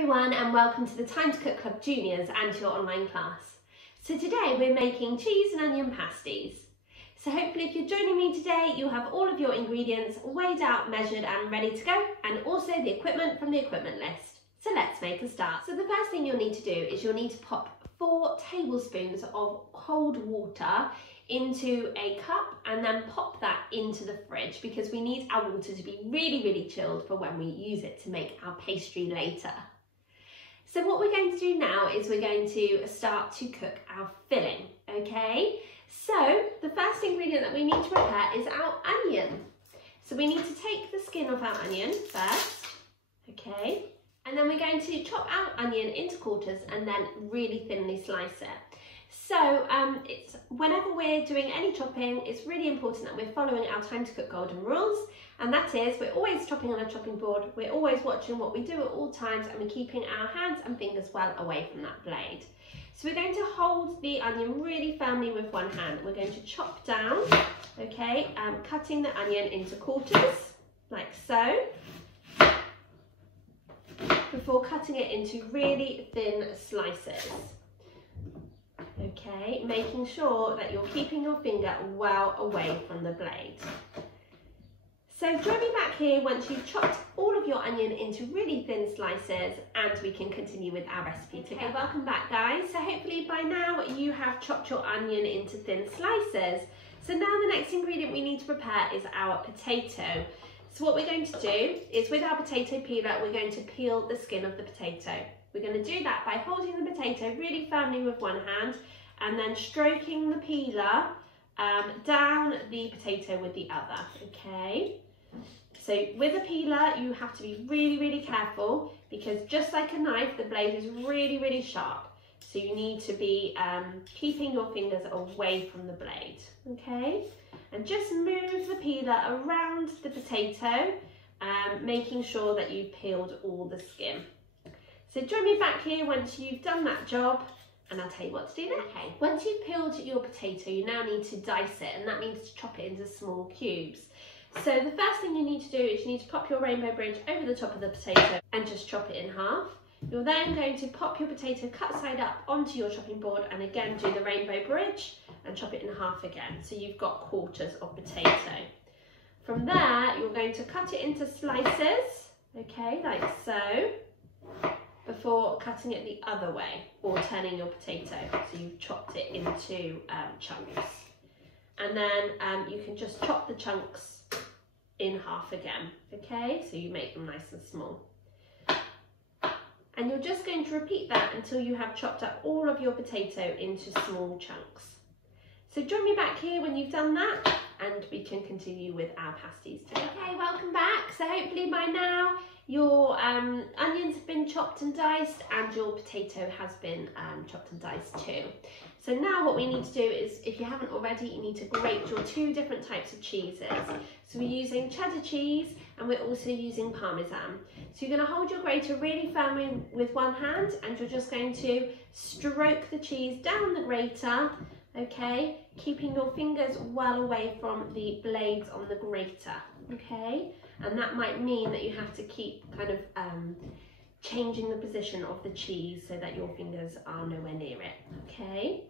everyone and welcome to the Time to Cook Club Juniors and your online class. So today we're making cheese and onion pasties. So hopefully if you're joining me today you'll have all of your ingredients weighed out, measured and ready to go, and also the equipment from the equipment list. So let's make a start. So the first thing you'll need to do is you'll need to pop 4 tablespoons of cold water into a cup and then pop that into the fridge because we need our water to be really chilled for when we use it to make our pastry later. So what we're going to do now is we're going to start to cook our filling, okay? So the first ingredient that we need to prepare is our onion. So we need to take the skin off our onion first, okay? And then we're going to chop our onion into quarters and then really thinly slice it. So whenever we're doing any chopping, it's really important that we're following our Time to Cook golden rules, and that is we're always chopping on a chopping board, we're always watching what we do at all times, and we're keeping our hands and fingers well away from that blade. So we're going to hold the onion really firmly with one hand. We're going to chop down, okay, cutting the onion into quarters, like so, before cutting it into really thin slices. Okay, making sure that you're keeping your finger well away from the blade. So join me back here once you've chopped all of your onion into really thin slices and we can continue with our recipe together. Okay, welcome back guys. So hopefully by now you have chopped your onion into thin slices. So now the next ingredient we need to prepare is our potato. So what we're going to do is with our potato peeler, we're going to peel the skin of the potato. We're going to do that by holding the potato really firmly with one hand and then stroking the peeler down the potato with the other, okay? So with a peeler, you have to be really careful because just like a knife, the blade is really sharp. So you need to be keeping your fingers away from the blade, okay? And just move the peeler around the potato, making sure that you've peeled all the skin. So join me back here once you've done that job and I'll tell you what to do next. Okay, once you've peeled your potato, you now need to dice it, and that means to chop it into small cubes. So the first thing you need to do is you need to pop your rainbow bridge over the top of the potato and just chop it in half. You're then going to pop your potato cut side up onto your chopping board and again do the rainbow bridge and chop it in half again. So you've got quarters of potato. From there, you're going to cut it into slices, okay, like so, before cutting it the other way or turning your potato. So you've chopped it into chunks. And then you can just chop the chunks in half again, okay? So you make them nice and small. And you're just going to repeat that until you have chopped up all of your potato into small chunks. So join me back here when you've done that and we can continue with our pasties together. Okay, welcome back. So hopefully by now your onions have been chopped and diced and your potato has been chopped and diced too. So now what we need to do is, if you haven't already, you need to grate your 2 different types of cheeses. So we're using cheddar cheese and we're also using Parmesan. So you're going to hold your grater really firmly with one hand and you're just going to stroke the cheese down the grater, okay, keeping your fingers well away from the blades on the grater, okay? And that might mean that you have to keep kind of changing the position of the cheese so that your fingers are nowhere near it, okay?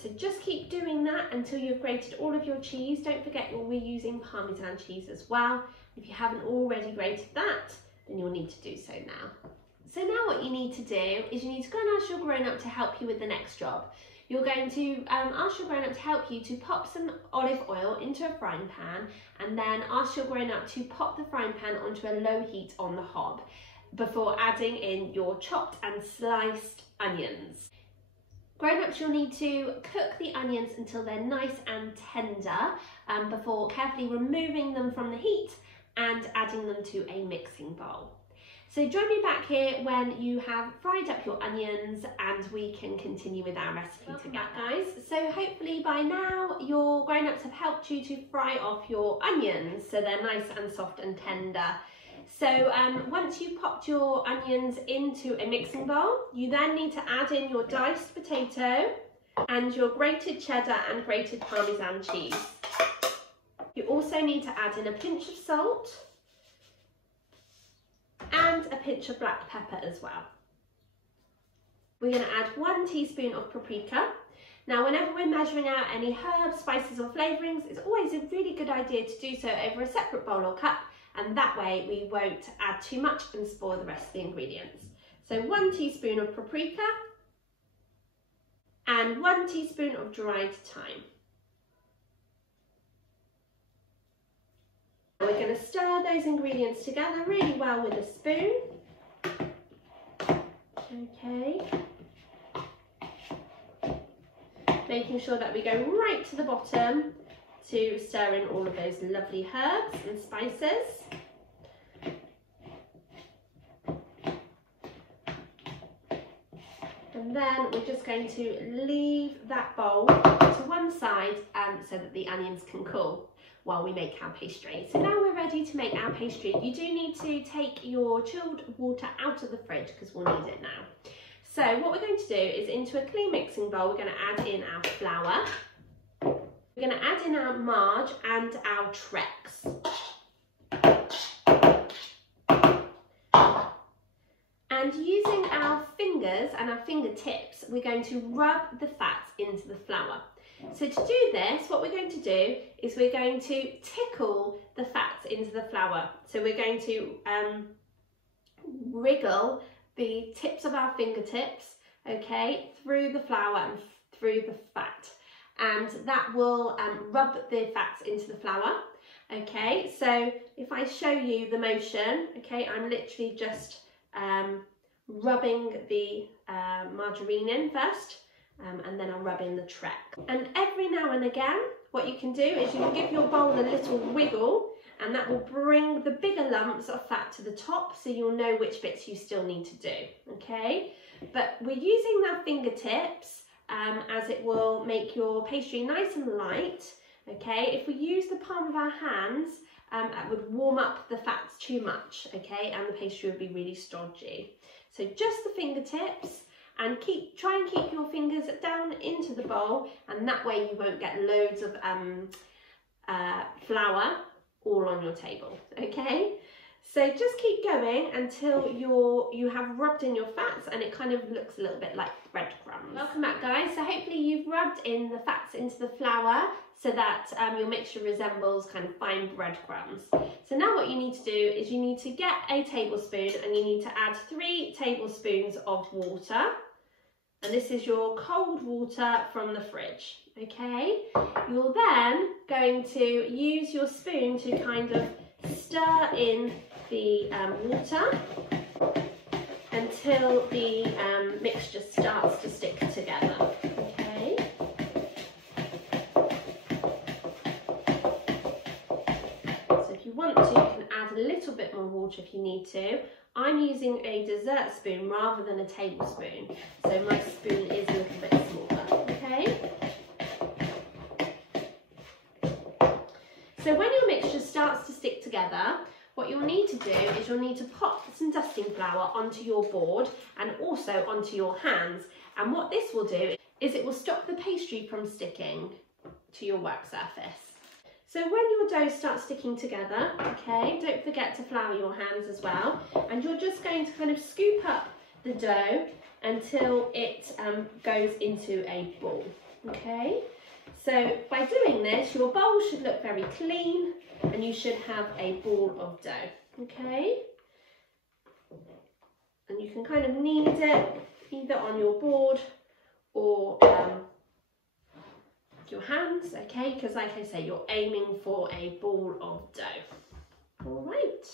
So just keep doing that until you've grated all of your cheese. Don't forget we're using Parmesan cheese as well. If you haven't already grated that, then you'll need to do so now. So now what you need to do is you need to go and ask your grown-up to help you with the next job. You're going to ask your grown-up to help you to pop some olive oil into a frying pan and then ask your grown-up to pop the frying pan onto a low heat on the hob before adding in your chopped and sliced onions. Grown-ups, you'll need to cook the onions until they're nice and tender before carefully removing them from the heat and adding them to a mixing bowl. So join me back here when you have fried up your onions and we can continue with our recipe together, guys. So hopefully by now your grown-ups have helped you to fry off your onions so they're nice and soft and tender. So once you've popped your onions into a mixing bowl, you then need to add in your diced potato and your grated cheddar and grated Parmesan cheese. You also need to add in a pinch of salt and a pinch of black pepper as well. We're going to add 1 teaspoon of paprika. Now, whenever we're measuring out any herbs, spices or flavourings, it's always a really good idea to do so over a separate bowl or cup, and that way we won't add too much and spoil the rest of the ingredients. So 1 teaspoon of paprika and 1 teaspoon of dried thyme. We're going to stir those ingredients together really well with a spoon. Okay. Making sure that we go right to the bottom to stir in all of those lovely herbs and spices. And then we're just going to leave that bowl to one side so that the onions can cool while we make our pastry. So now we're ready to make our pastry. You do need to take your chilled water out of the fridge because we'll need it now. So what we're going to do is, into a clean mixing bowl, we're going to add in our flour. We're going to add in our marge and our Trex. And using our fingers and our fingertips, we're going to rub the fat into the flour. So to do this, what we're going to do is we're going to tickle the fat into the flour. So we're going to wriggle the tips of our fingertips, okay, through the flour and through the fat. And that will rub the fats into the flour. Okay, so if I show you the motion, okay, I'm literally just rubbing the margarine in first, and then I'll rub in the Trex. And every now and again, what you can do is you can give your bowl a little wiggle, and that will bring the bigger lumps of fat to the top, so you'll know which bits you still need to do, okay? But we're using our fingertips as it will make your pastry nice and light, okay? If we use the palm of our hands, that would warm up the fats too much, okay? And the pastry would be really stodgy. So just the fingertips, and try and keep your fingers down into the bowl, and that way you won't get loads of flour all on your table, okay? So just keep going until you have rubbed in your fats and it kind of looks a little bit like breadcrumbs. Welcome back, guys. So hopefully you've rubbed in the fats into the flour so that your mixture resembles kind of fine breadcrumbs. So now what you need to do is you need to get a tablespoon and you need to add 3 tablespoons of water. And this is your cold water from the fridge, okay? You're then going to use your spoon to kind of stir in the water until the mixture starts to stick together, okay? So if you want to, you can add a little bit more water if you need to. I'm using a dessert spoon rather than a tablespoon, so my spoon is a little bit smaller, okay? So when your mixture starts to stick together, what you'll need to do is you'll need to pop some dusting flour onto your board and also onto your hands. And what this will do is it will stop the pastry from sticking to your work surface. So when your dough starts sticking together, okay, don't forget to flour your hands as well. And you're just going to kind of scoop up the dough until it goes into a ball, okay? So by doing this, your bowl should look very clean and you should have a ball of dough, okay? And you can kind of knead it either on your board or your hands, okay? Because like I say, you're aiming for a ball of dough. All right.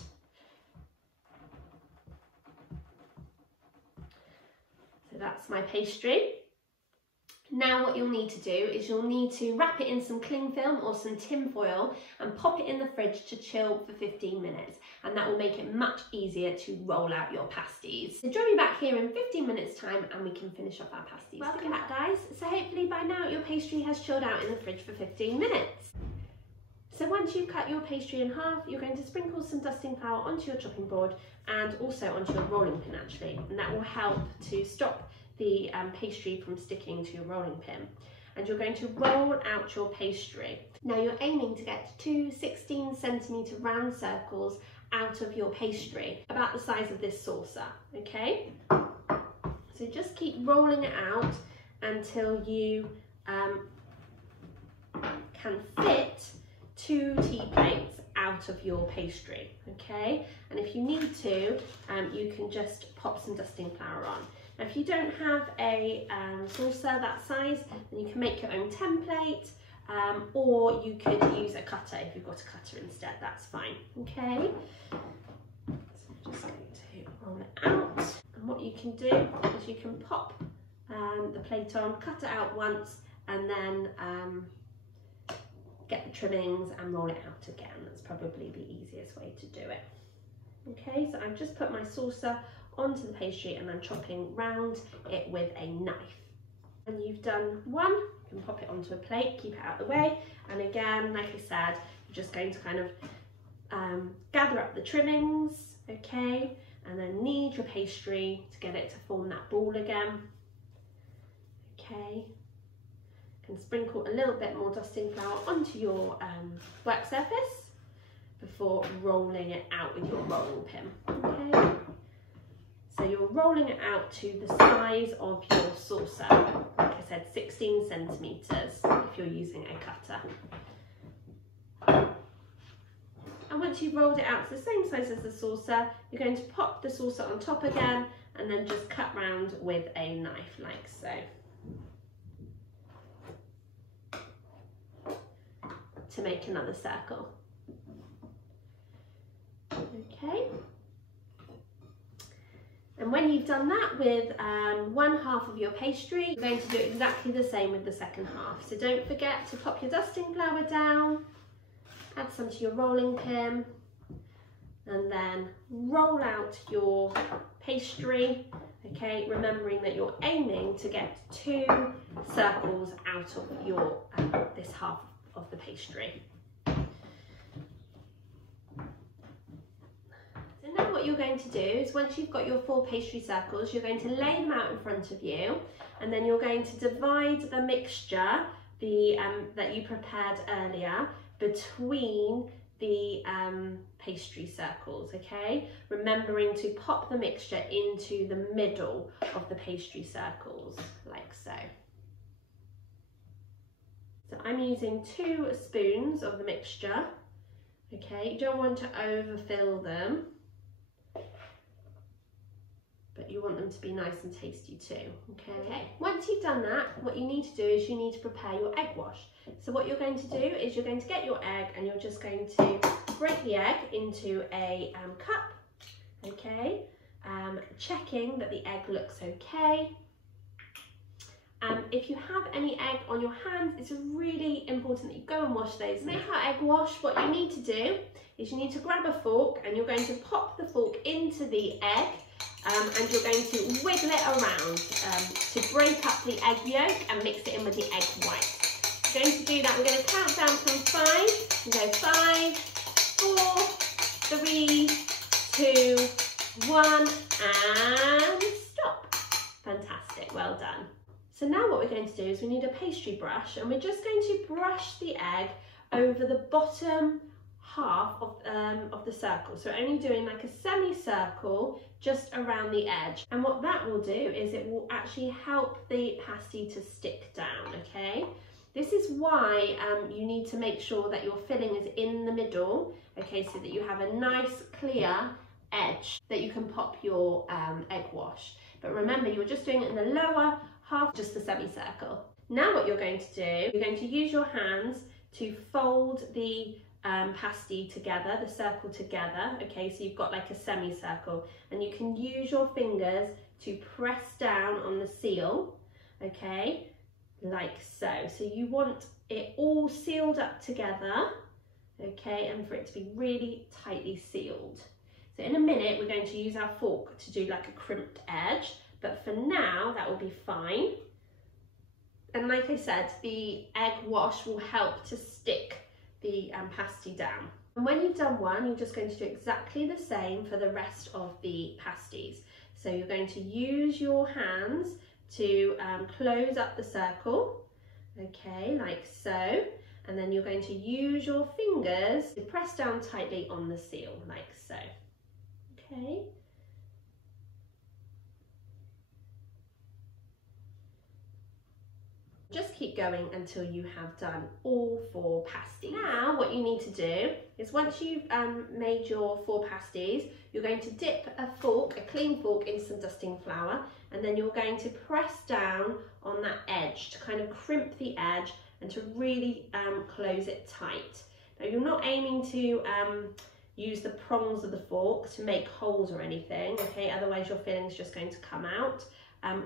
So that's my pastry. Now what you'll need to do is you'll need to wrap it in some cling film or some tin foil and pop it in the fridge to chill for 15 minutes, and that will make it much easier to roll out your pasties. So join me back here in 15 minutes time and we can finish off our pasties. Welcome back, guys. So hopefully by now your pastry has chilled out in the fridge for 15 minutes. So once you've cut your pastry in half, you're going to sprinkle some dusting flour onto your chopping board and also onto your rolling pin actually, and that will help to stop the pastry from sticking to your rolling pin. And you're going to roll out your pastry. Now you're aiming to get 2 16cm round circles out of your pastry, about the size of this saucer, okay? So just keep rolling it out until you can fit 2 tea plates out of your pastry, okay? And if you need to, you can just pop some dusting flour on. Now, if you don't have a saucer that size, then you can make your own template, or you could use a cutter. If you've got a cutter instead, that's fine, okay? So I'm just going to roll it out. And what you can do is you can pop the plate on, cut it out once, and then get the trimmings and roll it out again. That's probably the easiest way to do it. Okay, so I've just put my saucer onto the pastry and I'm chopping round it with a knife. And you've done one, you can pop it onto a plate, keep it out of the way. And again, like I said, you're just going to kind of gather up the trimmings, okay? And then knead your pastry to get it to form that ball again, okay? Can sprinkle a little bit more dusting flour onto your work surface before rolling it out with your rolling pin, okay? So you're rolling it out to the size of your saucer, like I said, 16 centimetres if you're using a cutter. And once you've rolled it out to the same size as the saucer, you're going to pop the saucer on top again and then just cut round with a knife like so. To make another circle. Okay. And when you've done that with one half of your pastry, you're going to do exactly the same with the second half. So don't forget to pop your dusting flour down, add some to your rolling pin, and then roll out your pastry, okay, remembering that you're aiming to get 2 circles out of your this half of the pastry. So now what you're going to do is once you've got your 4 pastry circles, you're going to lay them out in front of you, and then you're going to divide the mixture that you prepared earlier between the pastry circles, okay? Remembering to pop the mixture into the middle of the pastry circles, like so. So I'm using 2 spoons of the mixture, okay? You don't want to overfill them, but you want them to be nice and tasty too, okay? Once you've done that, what you need to do is you need to prepare your egg wash. So what you're going to do is you're going to get your egg and you're just going to break the egg into a cup, okay? Checking that the egg looks okay. If you have any egg on your hands, it's really important that you go and wash those. To make our egg wash, what you need to do is you need to grab a fork and you're going to pop the fork into the egg and you're going to wiggle it around to break up the egg yolk and mix it in with the egg white. We're going to do that. We're going to count down from 5. And go 5, 4, 3, 2, 1, and stop. Fantastic, well done. So now what we're going to do is we need a pastry brush and we're just going to brush the egg over the bottom half of the circle. So we're only doing like a semicircle just around the edge. And what that will do is it will actually help the pasty to stick down, okay? This is why you need to make sure that your filling is in the middle, okay, so that you have a nice clear edge that you can pop your egg wash. But remember, you're just doing it in the lower half, just the semicircle. Now what you're going to do, you're going to use your hands to fold the pasty together, the circle together, okay, so you've got like a semicircle, and you can use your fingers to press down on the seal, okay, like so. So you want it all sealed up together, okay, and for it to be really tightly sealed. So in a minute we're going to use our fork to do like a crimped edge, but for now that will be fine. And like I said, the egg wash will help to stick the pasty down. And when you've done one, you're just going to do exactly the same for the rest of the pasties. So you're going to use your hands to close up the circle, okay, like so, and then you're going to use your fingers to press down tightly on the seal, like so. Okay. Just keep going until you have done all 4 pasties. Now what you need to do is once you've made your 4 pasties, you're going to dip a fork, a clean fork, into some dusting flour, and then you're going to press down on that edge to kind of crimp the edge and to really close it tight. Now you're not aiming to use the prongs of the fork to make holes or anything, okay? Otherwise your filling's just going to come out.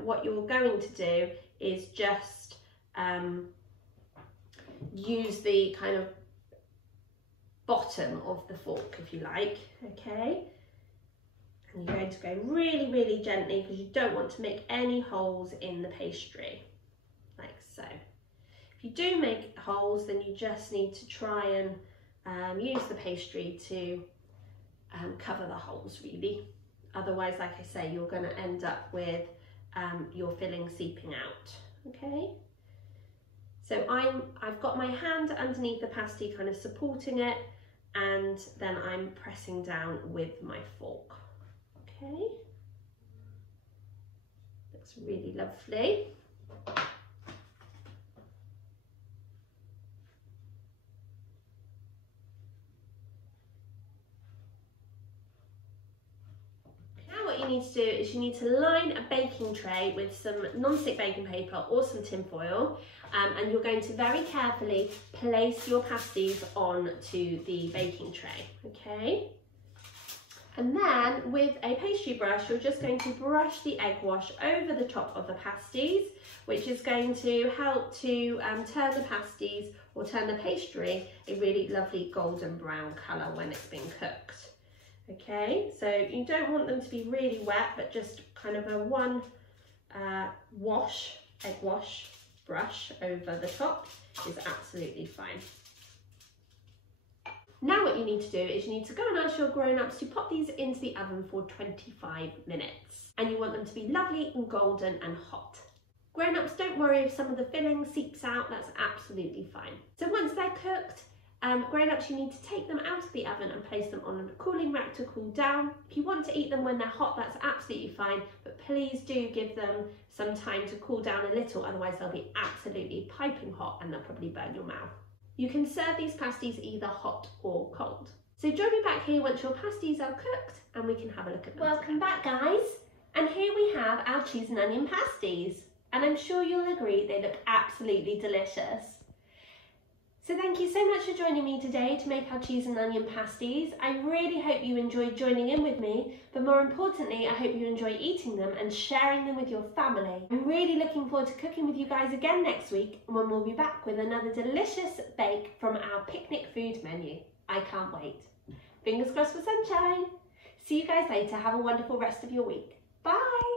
What you're going to do is just use the kind of bottom of the fork, if you like, okay? And you're going to go really, really gently because you don't want to make any holes in the pastry, like so. If you do make holes, then you just need to try and use the pastry to cover the holes, really. Otherwise, like I say, you're going to end up with your filling seeping out, okay? So I've got my hand underneath the pasty kind of supporting it, and then I'm pressing down with my fork. Okay, looks really lovely. What you need to do is you need to line a baking tray with some non-stick baking paper or some tin foil, and you're going to very carefully place your pasties onto the baking tray, okay? And then with a pastry brush, you're just going to brush the egg wash over the top of the pasties, which is going to help to turn the pasties or turn the pastry a really lovely golden brown colour when it's been cooked. Okay, so you don't want them to be really wet, but just kind of a one egg wash brush over the top is absolutely fine. Now what you need to do is you need to go and ask your grown-ups to pop these into the oven for 25 minutes. And you want them to be lovely and golden and hot. Grown-ups, don't worry if some of the filling seeps out, that's absolutely fine. So once they're cooked, grown-ups, you need to take them out of the oven and place them on a cooling rack to cool down. If you want to eat them when they're hot, that's absolutely fine, but please do give them some time to cool down a little, otherwise they'll be absolutely piping hot and they'll probably burn your mouth. You can serve these pasties either hot or cold. So join me back here once your pasties are cooked and we can have a look at them. Welcome back, guys. And here we have our cheese and onion pasties. And I'm sure you'll agree they look absolutely delicious. So thank you so much for joining me today to make our cheese and onion pasties. I really hope you enjoyed joining in with me, but more importantly, I hope you enjoy eating them and sharing them with your family. I'm really looking forward to cooking with you guys again next week when we'll be back with another delicious bake from our picnic food menu. I can't wait. Fingers crossed for sunshine. See you guys later. Have a wonderful rest of your week. Bye.